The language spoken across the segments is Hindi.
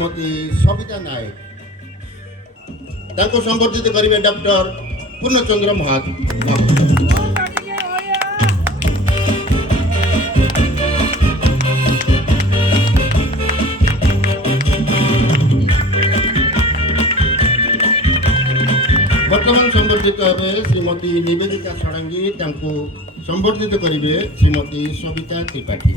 श्रीमती सविता नायक संबर्धित करेंगे डॉक्टर पूर्णचंद्र महापात्र। वर्तमान संबर्धित हे श्रीमती निवेदिता षडंगी संबर्धित करेंगे श्रीमती सविता त्रिपाठी।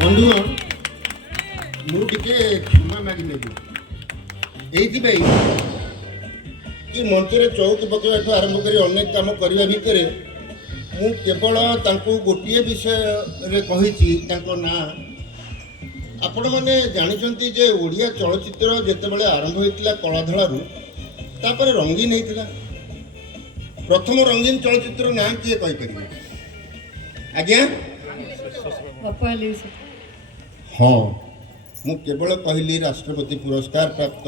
बंधुगण मुझे क्षमा मागिने कि मंच में चौक पकड़ आरंभ कर अनेक कम करने भितर मु केवल गोटे विषय कही ना आपण मैंने जानते जे ओडिया चलचित्र जितेबाला आरंभ होता कलाधलू तापर रंगीन होता प्रथम रंगीन चलचित्र ना किए कहीपर आज्ञा हाँ मु केवल कहली राष्ट्रपति पुरस्कार प्राप्त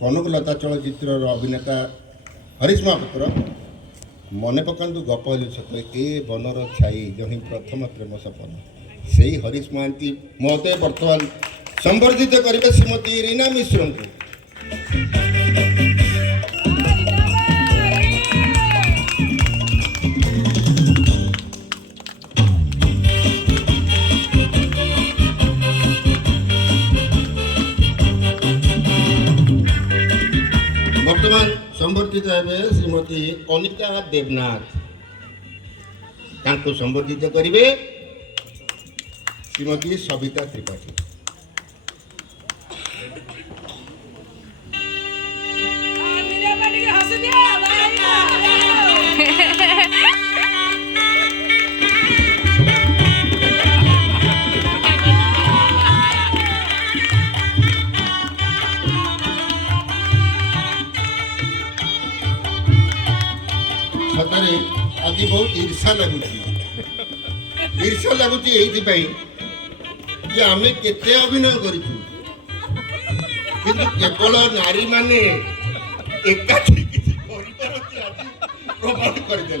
कनकलता चलचित्र अभिनेता हरीश महापात्र मन पकातु गपलु सत ए बनर छाई जही प्रथम प्रेम सपन से हरीश महांती महोदय बर्तमान संबर्धित करेंगे श्रीमती रीना मिश्र को। वर्तमान संबर्धित हे श्रीमती अनिता देवनाथ संबर्धित करेंगे श्रीमती सविता त्रिपाठी। सतरे आज बहुत ईर्षा लगुच आम केते अभिनय करूँ केवल नारी माने एकाठी प्रमाण करदे।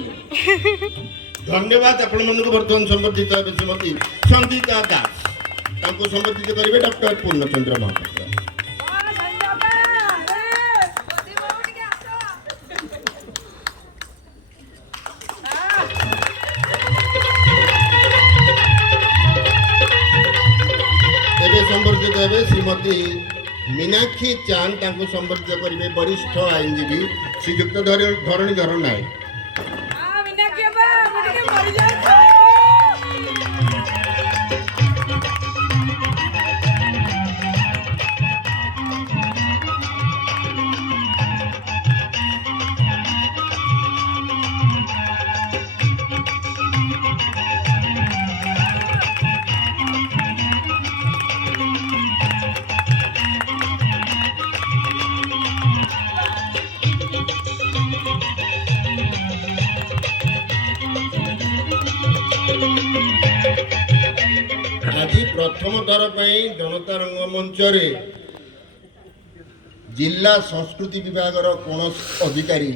धन्यवाद आपण मन को बर्तमान संबर्धित श्रीमती संगीता दास संबर्धित करेंगे डॉक्टर पूर्णचंद्र महापात्र। संबर्धित हे श्रीमती मीनाक्षी चांद संबर्धित करेंगे वरिष्ठ आईनजीवी श्रीजुक्त धरणीधर नायक। आज प्रथम थर जनता रंगमंच जिला संस्कृति विभाग कौन अधिकारी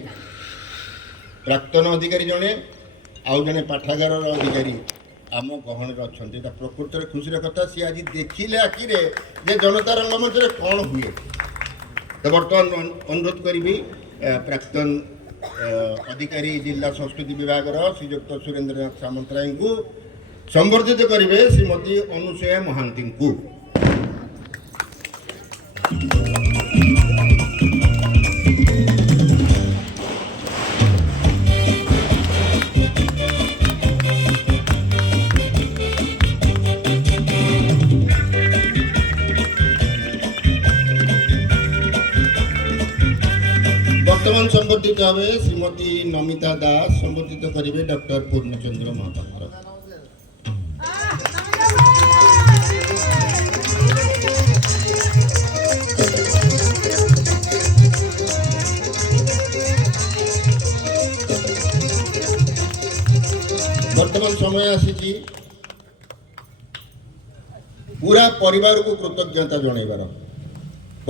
प्राक्तन अधिकारी जड़े आउ जड़े पाठागार अधिकारी आम गहन अच्छा प्रकृत में खुशी कथा सी आज देखिले आखिरे जे जनता रंगमंच कौन हुए। तो बर्तमान अनुरोध करी प्राक्तन अधिकारी जिला संस्कृति विभाग श्रीजुक्त सुरेंद्रनाथ सामंतराय को संबर्धित करेंगे श्रीमती अनुसया महांती को। वर्तमान संबर्धित हे श्रीमती नमिता दास संबर्धित करेंगे डॉक्टर पूर्णचंद्र महापात्र। वर्तमान समय आसी पूरा परिवार को कृतज्ञता जनइबार